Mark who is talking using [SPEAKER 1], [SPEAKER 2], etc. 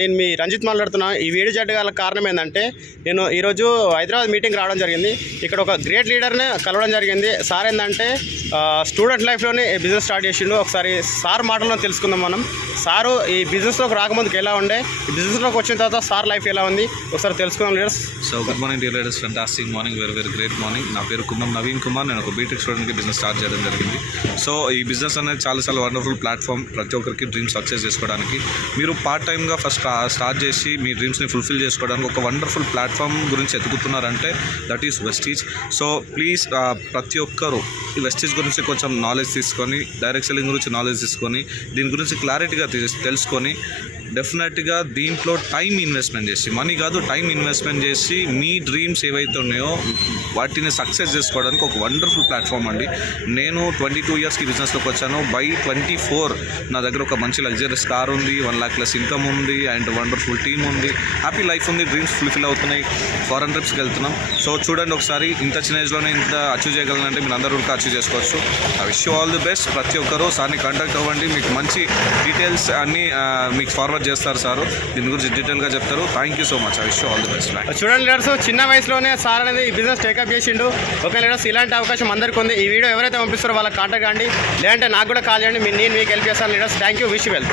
[SPEAKER 1] నేను మీ రంజిత్ మాట్లాడుతున్నాను ఈ వీడియో జట్టు గల కారణం ఏంటంటే నేను ఈరోజు హైదరాబాద్ మీటింగ్ రావడం జరిగింది. ఇక్కడ ఒక గ్రేట్ లీడర్ని కలవడం జరిగింది. సార్ ఏంటంటే స్టూడెంట్ లైఫ్లోనే బిజినెస్ స్టార్ట్ చేసిండు. ఒకసారి సార్ మాటల్లో తెలుసుకుందాం మనం. సారు ఈ బిజినెస్లోకి రాకముందుకు ఎలా ఉండే ఈ బిజినెస్లోకి వచ్చిన తర్వాత సార్ లైఫ్ ఎలా ఉంది? ఒకసారి తెలుసుకుందాం leaders.
[SPEAKER 2] So good morning dear leaders fantastic morning very very great morning నా పేరు కుమ్మం నవీన్ కుమార్. నేను ఒక బీటెక్ స్టూడెంట్కి బిజినెస్ స్టార్ట్ చేయడం జరిగింది. సో ఈ బిజినెస్ అనేది చాలా చాలా వండర్ఫుల్ ప్లాట్ఫామ్ ప్రతి ఒక్కరికి డ్రీమ్ సక్సెస్ చేసుకోవడానికి. మీరు పార్ట్ టైమ్గా ఫస్ట్ స్టార్ట్ చేసి మీ డ్రీమ్స్ని ఫుల్ఫిల్ చేసుకోవడానికి ఒక వండర్ఫుల్ ప్లాట్ఫామ్ గురించి ఎదుగుతున్నారంటే that is Vestige. So please ప్రతి ఒక్కరు ఈ వెస్టీజ్ గురించి కొంచెం నాలెడ్జ్ తీసుకొని డైరెక్ట్ సెల్లింగ్ గురించి నాలెడ్జ్ తీసుకొని దీని గురించి క్లారిటీగా తెలుసుకొని డెఫినెట్గా దీంట్లో టైం ఇన్వెస్ట్మెంట్ చేసి మనీ కాదు టైం ఇన్వెస్ట్మెంట్ చేసి మీ డ్రీమ్స్ ఏవైతే ఉన్నాయో వాటిని సక్సెస్ చేసుకోవడానికి ఒక వండర్ఫుల్ ప్లాట్ఫామ్ అండి. నేను ట్వంటీ టూ ఇయర్స్కి బిజినెస్లోకి వచ్చాను. బై ట్వంటీ ఫోర్ నా దగ్గర ఒక మంచి లగ్జరీస్ కార్ ఉంది వన్ లాక్ ప్లస్ ఇన్కమ్ ఉంది అండ్ వండర్ఫుల్ టీమ్ ఉంది. హ్యాపీ లైఫ్ ఉంది డ్రీమ్స్ ఫుల్ఫిల్ అవుతున్నాయి. ఫారెన్ ట్రిప్స్కి వెళ్తున్నాం. సో చూడండి ఒకసారి ఇంత చిన్న ఏజ్లోనే ఇంత అచీవ్ చేయగలనంటే మీరు అందరూ కూడా అచీవ్ చేసుకోవచ్చు. I wish all the best ప్రతి ఒక్కరూ సార్ని కాంటాక్ట్ అవ్వండి. మీకు మంచి డీటెయిల్స్ అన్నీ మీకు ఫార్వర్డ్ చేస్తారు సార్. దీని గురించి డీటెయిల్గా చెప్తారు. Thank you so much I wish all the best
[SPEAKER 1] చూడండి లీడర్స్ చిన్న వయసులోనే సార్ అనేది ఈ బిజినెస్ టేకప్ చేసిండు. ఓకే లీడర్స్ ఇలాంటి అవకాశం అందరికీ ఉంది ఈ వీడియో ఎవరైతే పంపిస్తారో వాళ్ళకి కాంటాక్ట్ అండి లేదంటే నాకు కూడా కాల్ చేయండి. మీ నేను మీకు హెల్ప్ చేస్తాను. Leaders thank you wish well